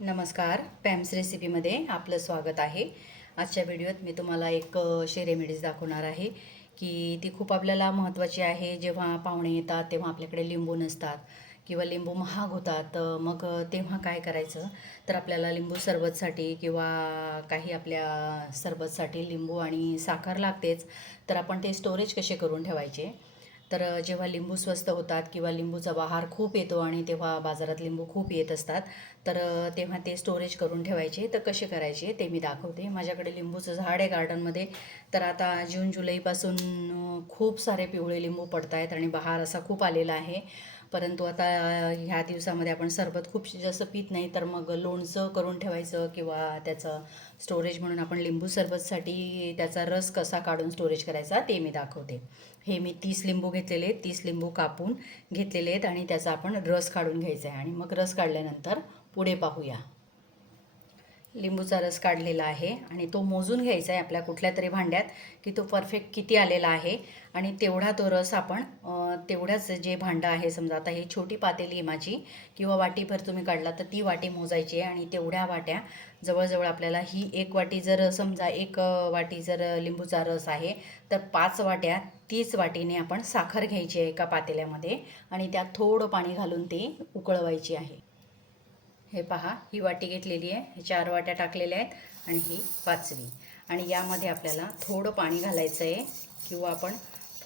नमस्कार पॅम्स रेसिपीमध्ये आपलं स्वागत आहे. आजच्या व्हिडिओत मी तुम्हाला एक शे रेमेडीज दाखवणार आहे की ती खूप आपल्याला महत्त्वाची आहे. जेव्हा पाहुणे येतात तेव्हा आपल्याकडे लिंबू नसतात किंवा लिंबू महाग होतात मग तेव्हा काय करायचं? तर आपल्याला लिंबू सरबतसाठी किंवा काही आपल्या सरबतसाठी लिंबू आणि साखर लागतेच. तर आपण ते स्टोरेज कसे करून ठेवायचे? तर जेव्हा लिंबू स्वस्त होतात किंवा लिंबूचा बहार खूप येतो आणि तेव्हा बाजारात लिंबू खूप येत असतात तर तेव्हा ते स्टोरेज करून ठेवायचे. तर कसे करायचे ते मी दाखवते. माझ्याकडे लिंबूचं झाड आहे गार्डनमध्ये तर आता जून जुलैपासून खूप सारे पिवळे लिंबू पडत आहेत आणि बहार असा खूप आलेला आहे. परंतु आता ह्या दिवसामध्ये आपण सरबत खूप जास्त पित नाही तर मग लोणचं करून ठेवायचं किंवा त्याचं स्टोरेज म्हणून आपण लिंबू सरबतसाठी त्याचा रस कसा काढून स्टोरेज करायचा ते मी दाखवते. हे मी तीस लिंबू घेतलेले आहेत तीस लिंबू कापून घेतलेले आहेत आणि त्याचा आपण रस काढून घ्यायचा आहे. आणि मग रस काढल्यानंतर पुढे पाहूया. लिंबूचा रस काढलेला आहे आणि तो मोजून घ्यायचा आहे आपल्या कुठल्या तरी भांड्यात की तो परफेक्ट किती आलेला आहे. आणि तेवढा तो रस आपण तेवढ्याच जे भांडं आहे समजा आता ही छोटी पातेली आहे माझी किंवा वाटीभर तुम्ही काढला तर ती वाटी मोजायची आहे आणि तेवढ्या वाट्या जवळजवळ आपल्याला ही एक वाटी जर समजा एक वाटी जर लिंबूचा रस आहे तर पाच वाट्या तीच वाटीने आपण साखर घ्यायची आहे एका पातेल्यामध्ये आणि त्यात थोडं पाणी घालून ती उकळवायची आहे. हे पहा ही वाटी घेतलेली आहे चार वाट्या टाकलेल्या आहेत आणि ही पाचवी आणि यामध्ये आपल्याला थोडं पाणी घालायचं आहे किंवा आपण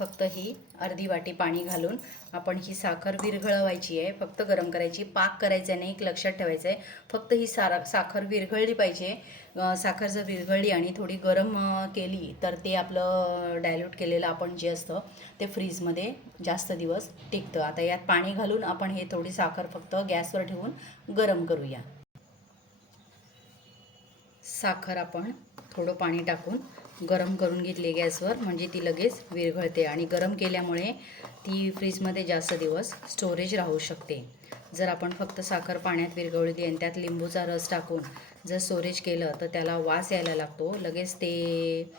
फक्त ही अर्धी वाटी पाणी घालून आपण ही साखर विरघळवायची आहे. फक्त गरम करायची पाक करायचा नाही एक लक्षात ठेवायचं आहे. फक्त ही सारा साखर विरघळली पाहिजे. साखर जर विरघळली आणि थोडी गरम केली तर ते आपलं डायल्यूट केलेलं आपण जे असतं ते फ्रीजमध्ये जास्त दिवस टिकतं. आता यात पाणी घालून आपण हे थोडी साखर फक्त गॅसवर ठेवून गरम करूया. साखर आपण थोडं पाणी टाकून गरम करून घेतली गॅसवर म्हणजे ती लगेच विरघळते आणि गरम केल्यामुळे ती फ्रीजमध्ये जास्त दिवस स्टोरेज राहू शकते. जर आपण फक्त साखर पाण्यात विरघळली आणि त्यात लिंबूचा रस टाकून जर स्टोरेज केलं तर त्याला वास यायला लागतो. लगेच ते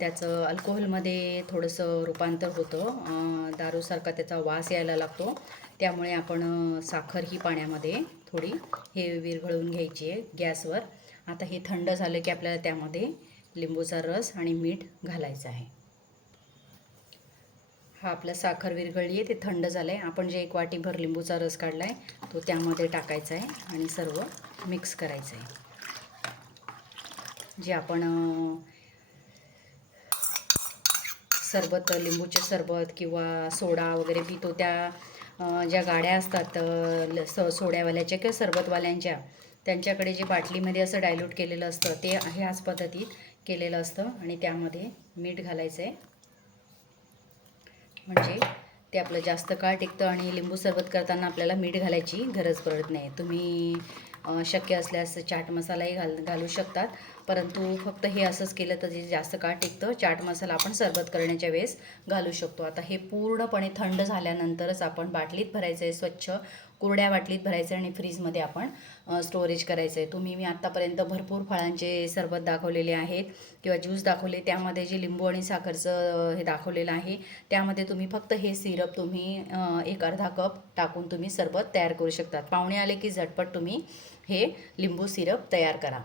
त्याचं अल्कोहोलमध्ये थोडंसं रूपांतर होतं. दारूसारखा त्याचा वास यायला लागतो. त्यामुळे आपण साखर ही पाण्यामध्ये थोडी हे विरघळून घ्यायची आहे गॅसवर. आता हे थंड झालं की आपल्याला त्यामध्ये लिंबूचा रस आणि मीठ घालायचं आहे. हा आपला साखर विरघळली आहे ते थंड झालं आहे आपण जे एक वाटीभर लिंबूचा रस काढला आहे तो त्यामध्ये टाकायचा आहे आणि सर्व मिक्स करायचं आहे. जे आपण सरबत लिंबूचे सरबत किंवा सोडा वगैरे पितो त्या ज्या गाड्या असतात ल- स सोड्यावाल्याच्या किंवा सरबतवाल्यांच्या त्यांच्याकडे जे बाटलीमध्ये असं डायल्यूट केलेलं असतं ते ह्याच पद्धतीत. केलेलं असतं आणि त्यामध्ये मीठ घालायचं आहे म्हणजे ते आपलं जास्त काळ टिकतं आणि लिंबू सरबत करताना आपल्याला मीठ घालायची गरज पडत नाही. तुम्ही शक्य असल्यास चाट मसालाही घाल घालू शकतात. परंतु फक्त हे असंच केलं तर जे जास्त काळ टिकतं चाट मसाला आपण सरबत करण्याच्या वेळेस घालू शकतो. आता हे पूर्णपणे थंड झाल्यानंतरच आपण बाटलीत भरायचं आहे स्वच्छ कोरड्या बाटलीत भरायचं आहे आणि फ्रीजमध्ये आपण स्टोरेज करायचं आहे तुम्ही मी आत्तापर्यंत भरपूर फळांचे सरबत दाखवलेले आहेत किंवा ज्यूस दाखवले त्यामध्ये जे लिंबू आणि साखरचं हे दाखवलेलं आहे त्यामध्ये तुम्ही फक्त हे सिरप तुम्ही एक अर्धा कप टाकून तुम्ही सरबत तयार करू शकतात पाहुणे आले की झटपट तुम्ही हे लिंबू सिरप तयार करा.